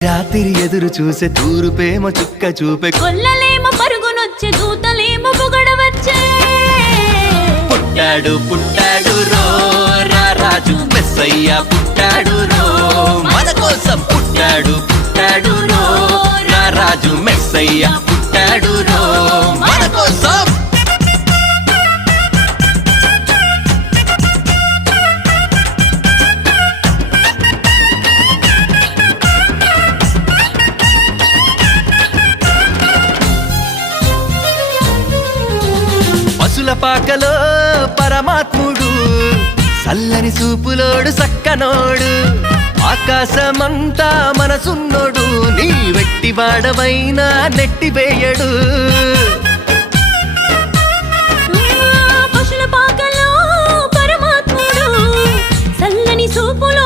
రాత్రి ఎదురు చూసే తూరుపేమో చుక్క చూపే కొల్లలేమో పరుగునొచ్చే దూతలేమో పొగడవచ్చే పుట్టాడు పుట్టాడు రో రాజు మెస్సయ్య పుట్టాడు రో మన కోసం పుట్టాడు పుట్టాడు రో రాజు మెస్సయ్య పుట్టాడు రో మన కోసం పశుల పాకలో పరమాత్ముడు చల్లని చూపులోడు సక్కనోడు ఆకాశమంతా మనసున్నోడు నీ వెట్టి వాడవైనా నెట్టివేయడు పశుల పాకలో పరమాత్ముడు చల్లని చూపులో